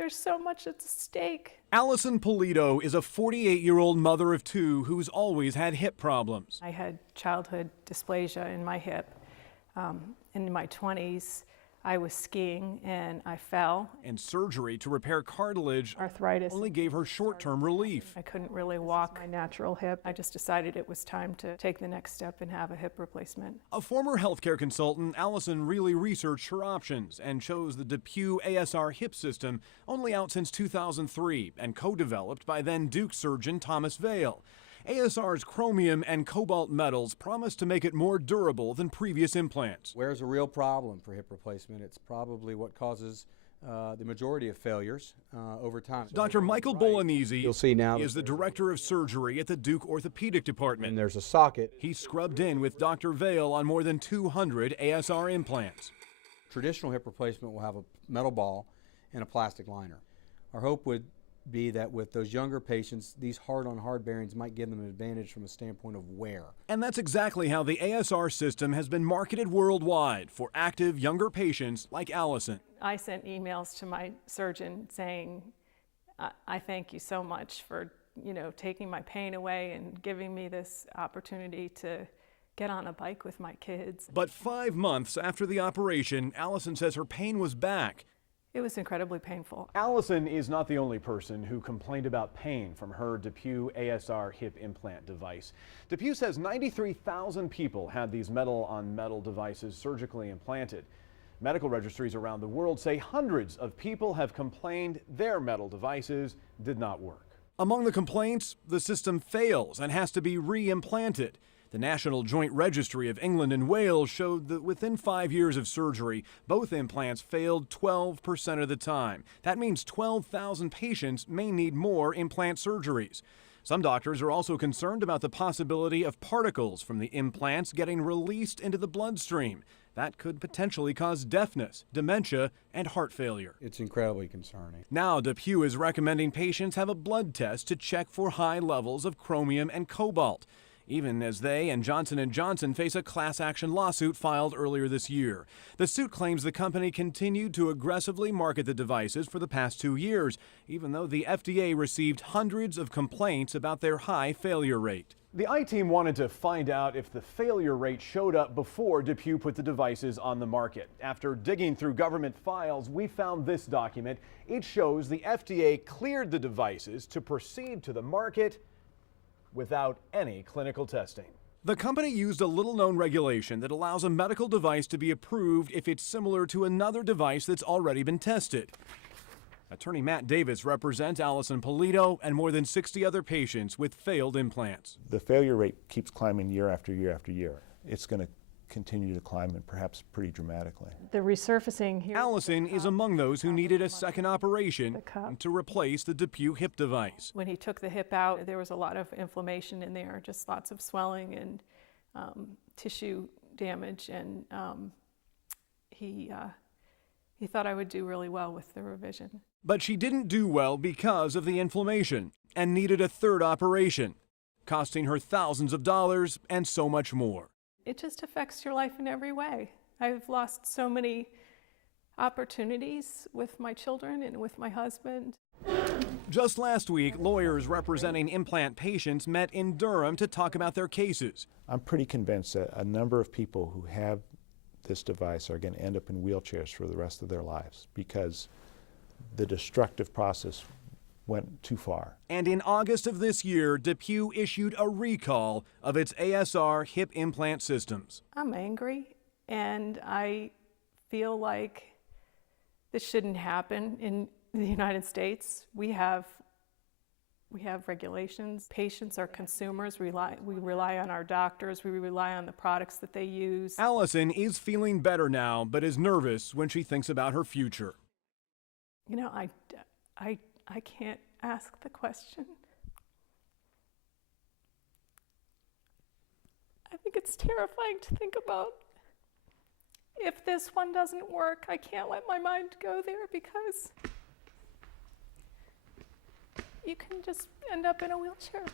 There's so much at stake. Allison Polito is a 48-year-old mother of two who's always had hip problems. I had childhood dysplasia in my hip. In my 20s, I was skiing and I fell. And surgery to repair cartilage Arthritis only gave her short-term relief. I couldn't really walk my natural hip. I just decided it was time to take the next step and have a hip replacement. A former healthcare consultant, Allison really researched her options and chose the DePuy ASR hip system, only out since 2003 and co-developed by then Duke surgeon Thomas Vail. ASR's chromium and cobalt metals promise to make it more durable than previous implants. Where's a real problem for hip replacement? It's probably what causes the majority of failures over time. Dr. Michael Bolognese You'll see now is the director of surgery at the Duke Orthopedic Department. And there's a socket. He scrubbed in with Dr. Vail on more than 200 ASR implants. Traditional hip replacement will have a metal ball and a plastic liner. Our hope would be that with those younger patients, these hard-on-hard bearings might give them an advantage from a standpoint of wear. And that's exactly how the ASR system has been marketed worldwide for active younger patients like Allison. I sent emails to my surgeon saying, I thank you so much for, taking my pain away and giving me this opportunity to get on a bike with my kids. But 5 months after the operation, Allison says her pain was back. It was incredibly painful. Allison is not the only person who complained about pain from her DePuy ASR hip implant device. DePuy says 93,000 people had these metal-on-metal devices surgically implanted. Medical registries around the world say hundreds of people have complained their metal devices did not work. Among the complaints, the system fails and has to be re-implanted. The National Joint Registry of England and Wales showed that within 5 years of surgery, both implants failed 12% of the time. That means 12,000 patients may need more implant surgeries. Some doctors are also concerned about the possibility of particles from the implants getting released into the bloodstream. That could potentially cause deafness, dementia, and heart failure. It's incredibly concerning. Now, DePuy is recommending patients have a blood test to check for high levels of chromium and cobalt, even as they and Johnson & Johnson face a class action lawsuit filed earlier this year. The suit claims the company continued to aggressively market the devices for the past 2 years, even though the FDA received hundreds of complaints about their high failure rate. The I-Team wanted to find out if the failure rate showed up before DePuy put the devices on the market. After digging through government files, we found this document. It shows the FDA cleared the devices to proceed to the market without any clinical testing. The company used a little-known regulation that allows a medical device to be approved if it's similar to another device that's already been tested. Attorney Matt Davis represents Allison Polito and more than 60 other patients with failed implants. The failure rate keeps climbing year after year after year. It's going to continue to climb, and perhaps pretty dramatically. The resurfacing here. Allison is among those who needed a second operation to replace the DePuy hip device. When he took the hip out, there was a lot of inflammation in there, just lots of swelling and tissue damage, and he thought I would do really well with the revision. But she didn't do well because of the inflammation and needed a third operation, costing her thousands of dollars and so much more. It just affects your life in every way. I've lost so many opportunities with my children and with my husband. Just last week, lawyers representing implant patients met in Durham to talk about their cases. I'm pretty convinced that a number of people who have this device are going to end up in wheelchairs for the rest of their lives because the destructive process went too far. And in August of this year, DePuy issued a recall of its ASR hip implant systems. I'm angry, and I feel like this shouldn't happen in the United States. We have regulations. Patients are consumers. We rely on our doctors. We rely on the products that they use. Allison is feeling better now, but is nervous when she thinks about her future. I can't ask the question. I think it's terrifying to think about. If this one doesn't work, I can't let my mind go there because you can just end up in a wheelchair.